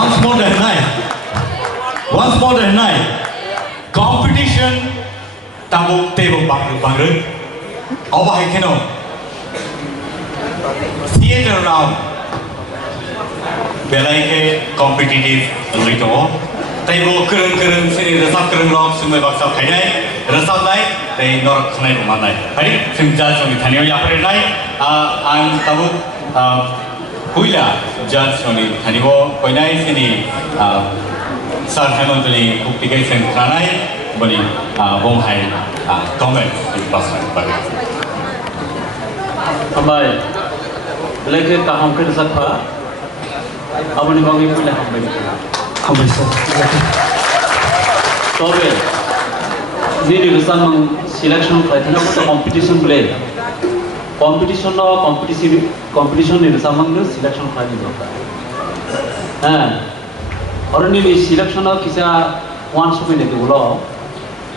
Once more than night. Once more than night. Competition tabuk table bangru. Apa hai keno? Theater round. Belai ke competitive lito. Table kereng sini resap kereng round semua baksa kaya. Resap naik, tapi norak naik rumah naik. Hari senjata sini thaniyo ya pernah naik. Ang tabuk Puila judge sini thaniyo koi naik sini. Sar Hamon beli bukti sen kanai beli bom hai comment di pasal bagi. Ambai, lagi kaham ke resap apa? Abang ni bangi puila ambai. Ambai sah. Tobe. Jadi urusan meng selection kaitan apa tu competition boleh. Competition ni urusan meng selection kaitan juga. Orang ni selection lah kisah one show ni tu lo.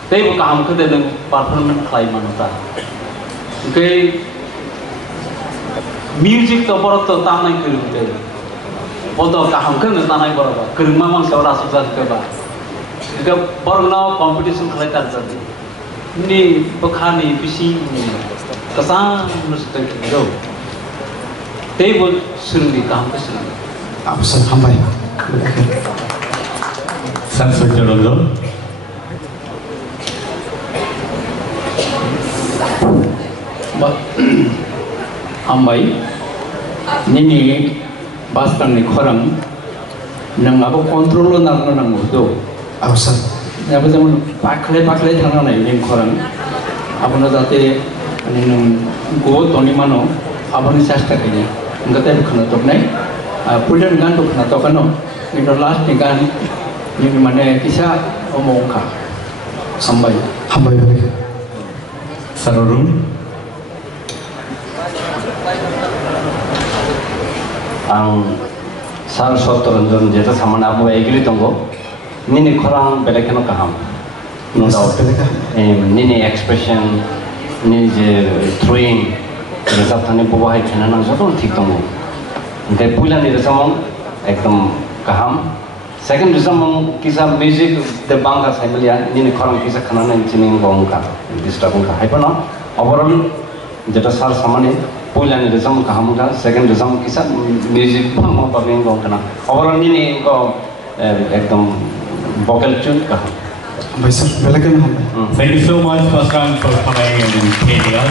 Tapi bukan ham kita dengan performance kaitan mana ta. Okay. Music tu baru tu tanai kerja tu. Bodoh kaham kan tanai baru. Kerja memang seorang sukses kerja. Jika baru competition kaitan jadi. Ini bukan bisi kesan mesti kita. Tapi buat sendiri kaham ke sendiri. Apa sah hambai. Sampai jodoh. Ambai, ini pasang ni korang, nang apa kontrol nang mudo. Apa sah? Apa zaman paklay thang nang ini korang. Apa na jate ini nang go toni mano, apa ni sasta kaya. Enggak tahu kena tok nai. Pulen gan tok kena tok kano. Ini last ni gan ini mana kisah omong ka. Ambai. Hambai balik. Sarurun. Ang sar sotoranjon jeta samana abu agree tonggo nini korang belakeno kaham no doubt nini expression nini je throwing result thane buba hai khana nang joto thik tonggo de pula ni samong ekdom kaham second samong kisa music de bangka saimelia nini korang kisa khana nang chining bongka disturb ka hai pano overall jeta sar samane Pulang ni resam kaham ka second resam kisah music pun mau pabing kau kena. Overall ni kau ekdom vocal tune kaham. Hambai sah balik kan hambai. Thank you so much, Pascal, for coming and paying us.